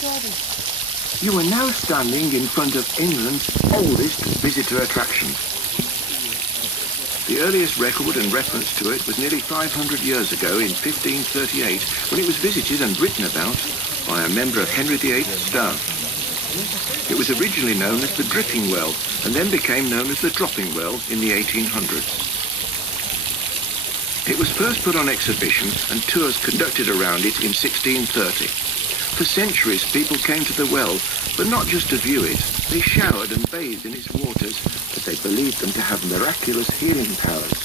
You are now standing in front of England's oldest visitor attraction. The earliest record and reference to it was nearly 500 years ago in 1538, when it was visited and written about by a member of Henry VIII's staff. It was originally known as the Dripping Well, and then became known as the Dropping Well in the 1800s. It was first put on exhibition and tours conducted around it in 1630. For centuries, people came to the well, but not just to view it. They showered and bathed in its waters, as they believed them to have miraculous healing powers.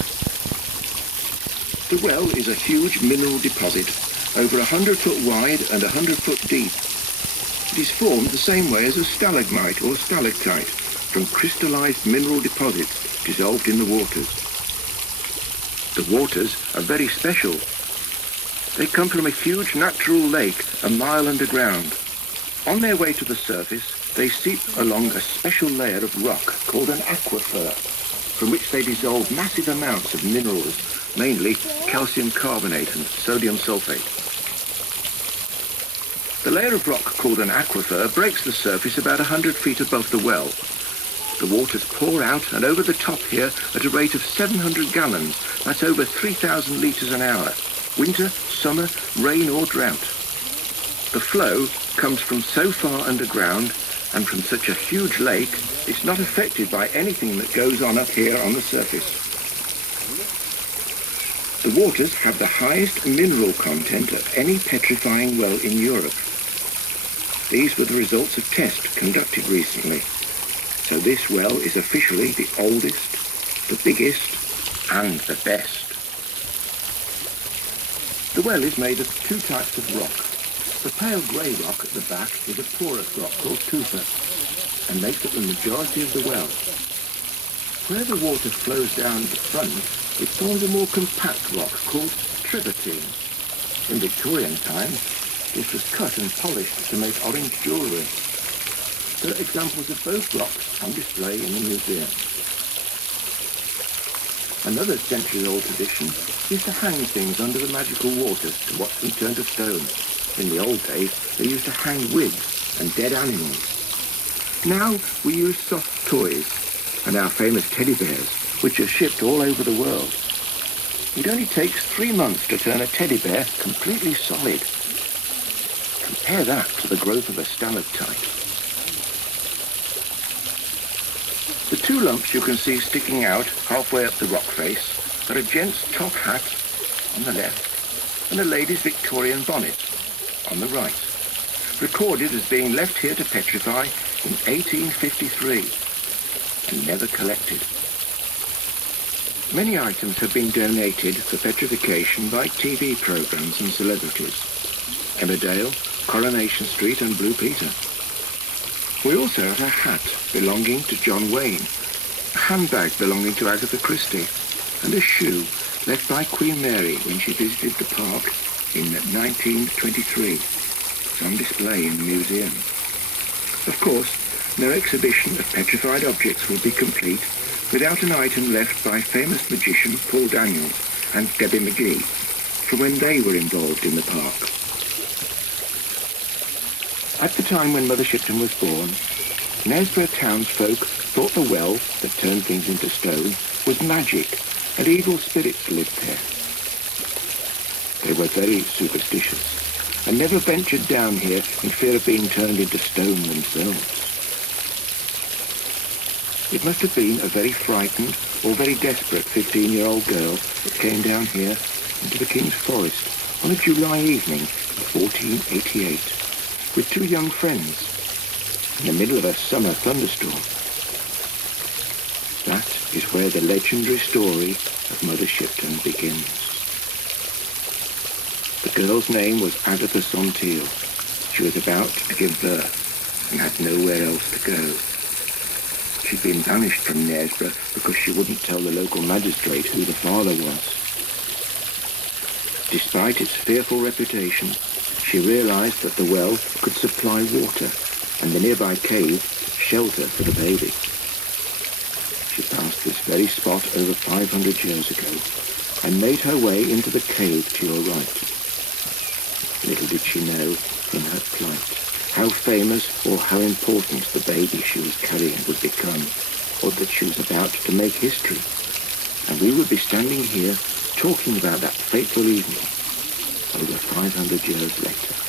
The well is a huge mineral deposit, over 100 foot wide and 100 foot deep. It is formed the same way as a stalagmite or stalactite, from crystallized mineral deposits dissolved in the waters. The waters are very special. They come from a huge natural lake a mile underground. On their way to the surface, they seep along a special layer of rock called an aquifer, from which they dissolve massive amounts of minerals, mainly calcium carbonate and sodium sulfate. The layer of rock called an aquifer breaks the surface about 100 feet above the well. The waters pour out and over the top here at a rate of 700 gallons. That's over 3,000 litres an hour. Winter, summer, rain or drought. The flow comes from so far underground and from such a huge lake, it's not affected by anything that goes on up here on the surface. The waters have the highest mineral content of any petrifying well in Europe. These were the results of tests conducted recently. So this well is officially the oldest, the biggest, and the best. The well is made of two types of rock. The pale grey rock at the back is a porous rock called tufa, and makes up the majority of the well. Where the water flows down the front, it forms a more compact rock called travertine. In Victorian times, this was cut and polished to make orange jewellery. There are examples of both rocks on display in the museum. Another centuries-old tradition is to hang things under the magical waters to watch them turn to stone. In the old days, they used to hang wigs and dead animals. Now we use soft toys and our famous teddy bears, which are shipped all over the world. It only takes 3 months to turn a teddy bear completely solid. Compare that to the growth of a stalactite. The two lumps you can see sticking out halfway up the rock face are a gent's top hat on the left and a lady's Victorian bonnet on the right, recorded as being left here to petrify in 1853 and never collected. Many items have been donated for petrification by TV programs and celebrities. Emmerdale, Coronation Street and Blue Peter. We also have a hat belonging to John Wayne, a handbag belonging to Agatha Christie, and a shoe left by Queen Mary when she visited the park in 1923. It's on display in the museum. Of course, no exhibition of petrified objects will be complete without an item left by famous magician Paul Daniels and Debbie McGee from when they were involved in the park. At the time when Mother Shipton was born, Knaresborough townsfolk thought the well that turned things into stone was magic and evil spirits lived there. They were very superstitious and never ventured down here in fear of being turned into stone themselves. It must have been a very frightened or very desperate 15-year-old girl that came down here into the King's Forest on a July evening of 1488 with two young friends in the middle of a summer thunderstorm. That is where the legendary story of Mother Shipton begins. The girl's name was Agatha Sontiel. She was about to give birth and had nowhere else to go. She'd been banished from Knaresborough because she wouldn't tell the local magistrate who the father was. Despite its fearful reputation, she realised that the well could supply water and the nearby cave shelter for the baby. She passed this very spot over 500 years ago and made her way into the cave to your right. Little did she know, in her plight, how famous or how important the baby she was carrying would become, or that she was about to make history. And we would be standing here talking about that fateful evening over 500 years later.